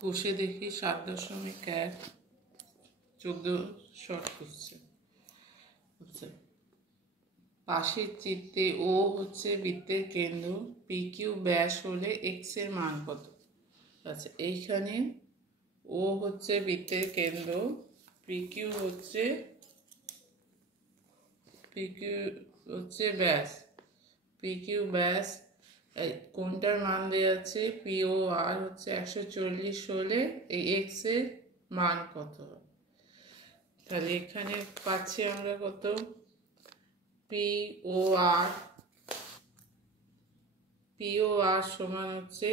কষে দেখি 7.1 14 শর্ট করছে। আচ্ছা, পাশের চিত্রে ও হচ্ছে বৃত্তের কেন্দ্র, পি কিউ ব্যাস হলে এক্স এর মান কত? আচ্ছা, এইখানে ও হচ্ছে বৃত্তের কেন্দ্র, পি কিউ হচ্ছে ব্যাস, পি কিউ ব্যাস, কোনটার মান দেওয়া আছে? পি ও আর হচ্ছে 140 হলে এই এক্স এর মান কত? তাহলে এখানে পাচ্ছি আমরা কত? পি ও আর সমান হচ্ছে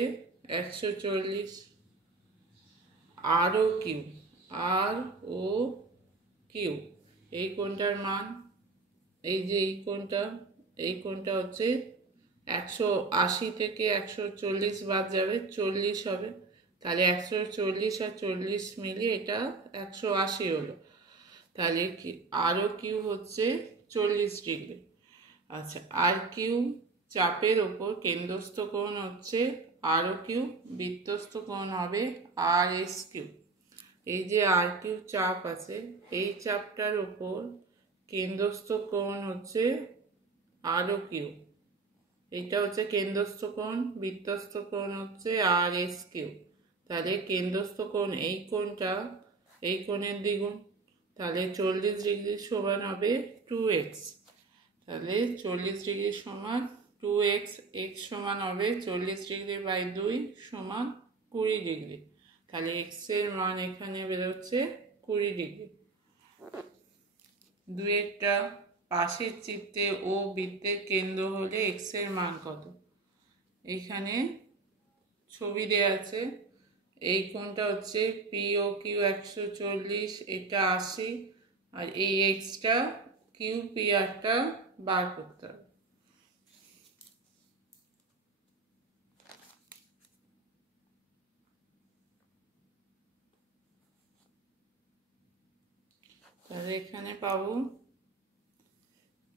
140, আর ও কিউ এই কোণটার মান, এই যে এই কোণটা হচ্ছে 180 থেকে 140 বাদ যাবে, 40 হবে। তাহলে 140 আর 40 মিলিয়ে এটা 180 হলো। তাহলে আর কিউ হচ্ছে 40 ডিগ্রি। আচ্ছা, আর কিউ চাপের ওপর কেন্দ্রস্থ কোণ হচ্ছে আর কিউ, বৃত্তস্থ কোণ হবে আর এস কিউ। এই যে আর কিউ চাপ আছে, এই চাপটার ওপর কেন্দ্রস্থ কোণ হচ্ছে আর কিউ, এইটা হচ্ছে কেন্দ্রস্থ কোণ, বৃত্তস্থ কোণ হচ্ছে আর এস কিউ। তাহলে কেন্দ্রস্থ কোণ এই কোণটা, এই কোণের দ্বিগুণ, তাহলে 40 ডিগ্রি সমান হবে 2x। তাহলে 40 ডিগ্রি সমান 2x, x সমান হবে 40 ডিগ্রি বাই 2 সমান 20 ডিগ্রি। তাহলে x এর মান এখানে বেরোচ্ছে 20 ডিগ্রি। দুয়েরটা, পাশের চিত্রে ও বৃত্তের কেন্দ্র হলে x এর মান কত? এখানে ছবি দেওয়া আছে, এই কোণটা হচ্ছে পি ও কিউ 140, এটা 80, আর এই এক্সটা কিউ পি আরটা বার করতে হবে। তাহলে এখানে পাবো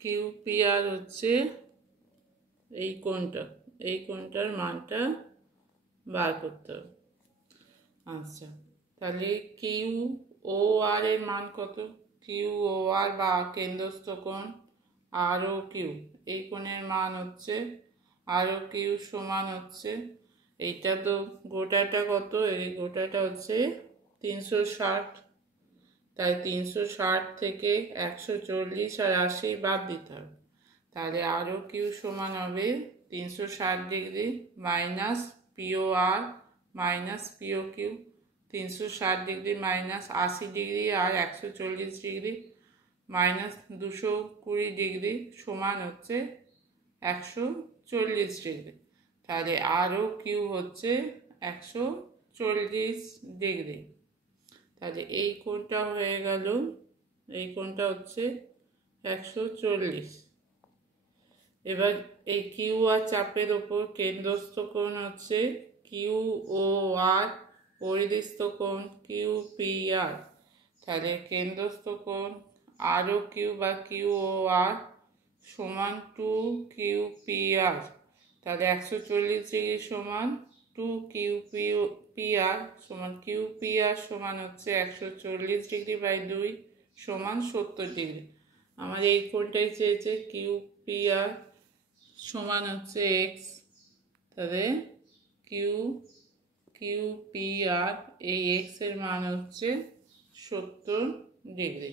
কিউ পি আর হচ্ছে এই কোণটার মানটা বার করতে হবে। আচ্ছা, তাহলে কিউ ও আর এর মান কত? কিউ ও আর বা কেন্দ্রস্থ কোণ আর ও কিউ, এই কোণের মান হচ্ছে আর ও কিউ সমান হচ্ছে, এইটা তো গোটাটা কত? এই গোটাটা হচ্ছে 360, তাই 360 থেকে 140 আর 80 বাদ দিতে হবে। তাহলে আর ও কিউ সমান হবে 360 ডিগ্রি মাইনাস পিও আর মাইনাস পিও কিউ, 360 ডিগ্রি মাইনাস 80 ডিগ্রি আর 140 ডিগ্রি মাইনাস 220 ডিগ্রি সমান হচ্ছে 140 ডিগ্রি। তাহলে আর ও কিউ হচ্ছে 140 ডিগ্রি। তাহলে এই কোণটা হয়ে গেল, এই কোণটা হচ্ছে 140। এবার এই কিউ আর চাপের ওপর কেন্দ্রস্থ কোণ হচ্ছে কিউ ও আর, পরিধিস্থ কোণ কিউ পি আর। তাহলে কেন্দ্রস্থ কোণ আর ও কিউ বা কিউ ও আর সমান 2 কিউ পি আর। তাহলে 140 ডিগ্রি সমান 2 কিউ পি আর সমান কিউ পি আর সমান হচ্ছে 140 ডিগ্রি বাই 2 সমান 70 ডিগ্রি। আমাদের এই কোণটাই চেয়েছে, কিউ পি আর সমান হচ্ছে এক্স। তাহলে কিউ পি আর এই এক্স এর মান হচ্ছে 70 ডিগ্রি।